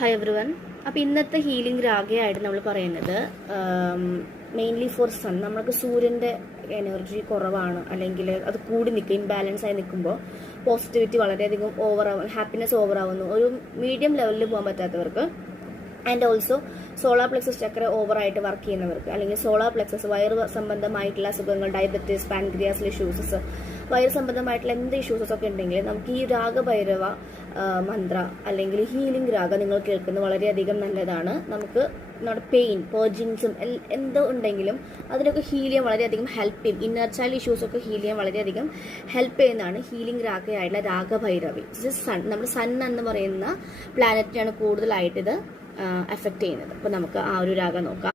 Hi every one. അപ്പോൾ ഇന്നത്തെ healing രാഗയായിട്ട് നമ്മൾ പറയുന്നത് മെയിൻലി ഫോർ സൺ. നമ്മൾക്ക് സൂര്യൻ്റെ എനർജി കുറവാണ്, അല്ലെങ്കിൽ അത് കൂടി നിൽക്കുക, ഇംബാലൻസ് ആയി നിൽക്കുമ്പോൾ പോസിറ്റിവിറ്റി വളരെയധികം ഓവറാവുന്നു, ഹാപ്പിനെസ് ഓവറാവുന്നു, ഒരു മീഡിയം ലെവലിൽ പോകാൻ പറ്റാത്തവർക്ക്, ആൻഡ് ഓൾസോ സോളാർ പ്ലെക്സസ് ചക്ര ഓവറായിട്ട് വർക്ക് ചെയ്യുന്നവർക്ക്, അല്ലെങ്കിൽ സോളാർ പ്ലെക്സസ് വയറ് സംബന്ധമായിട്ടുള്ള അസുഖങ്ങൾ, ഡയബറ്റീസ്, പാൻക്രിയാസിലെ ഇഷ്യൂസസ്, വയറ് സംബന്ധമായിട്ടുള്ള എന്ത് ഇഷ്യൂസസ് ഒക്കെ ഉണ്ടെങ്കിൽ നമുക്ക് ഈ രാഗഭൈരവ മന്ത്ര അല്ലെങ്കിൽ ഹീലിംഗ് രാഗ നിങ്ങൾ കേൾക്കുന്നത് വളരെയധികം നല്ലതാണ്. നമുക്ക് നമ്മുടെ പെയിൻ, പേർജിങ്സും എന്തോ ഉണ്ടെങ്കിലും അതിനൊക്കെ ഹീൽ ചെയ്യാൻ വളരെയധികം ഹെൽപ്പ് ചെയ്യും. ഇന്നർ ചൈൽഡ് ഇഷ്യൂസ് ഒക്കെ ഹീൽ ചെയ്യാൻ വളരെയധികം ഹെൽപ്പ് ചെയ്യുന്നതാണ് ഹീലിംഗ് രാഗയായിട്ടുള്ള രാഗഭൈരവി. സൺ, നമ്മുടെ സൺ എന്ന് പറയുന്ന പ്ലാനറ്റിനാണ് കൂടുതലായിട്ട് ഇത് എഫക്റ്റ് ചെയ്യുന്നത്. അപ്പോൾ നമുക്ക് ആ ഒരു രാഗ നോക്കാം.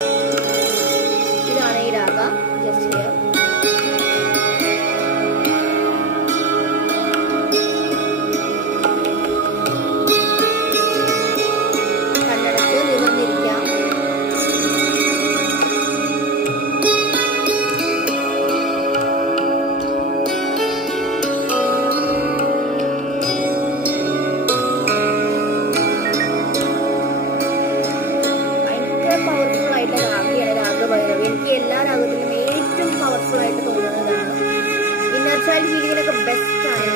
ഇതാണ് ഈ രാഗ. Just here. കണ്ണടച്ച് നിവർന്നിരിക്കാം. പവർഫുൾ ആയിട്ടുള്ള രാഗയാണ് രാഗഭൈരവി. എനിക്ക് എല്ലാ രാഗത്തിലും ഏറ്റവും പവർഫുൾ ആയിട്ട് തോന്നുന്നതാണ്. ഇന്നർ ചൈൽഡ് ഹീലിങ്ങിനൊക്കെ ബെസ്റ്റ് ആണ്.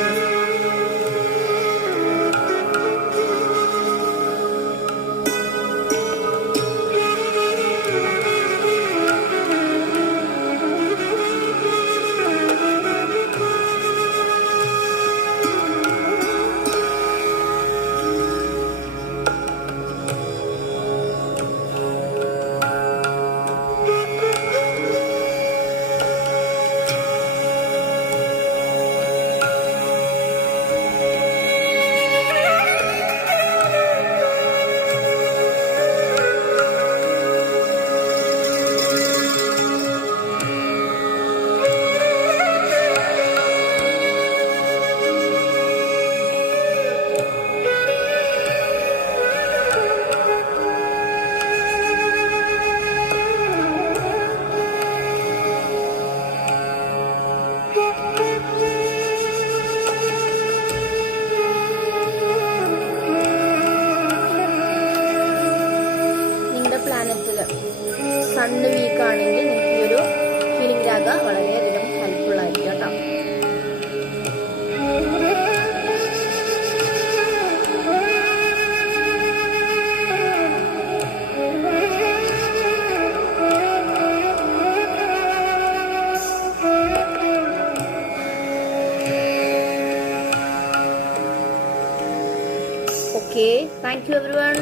പ്ലാനറ്റിൽ സണ്ണ് വീക്ക് ആണെങ്കിൽ നിങ്ങൾക്ക് ഈ ഒരു ഹീലിംഗ് രാഗ വളരെയധികം ഹെൽപ്ഫുൾ ആയിരിക്കും കേട്ടോ. Okay, thank you everyone.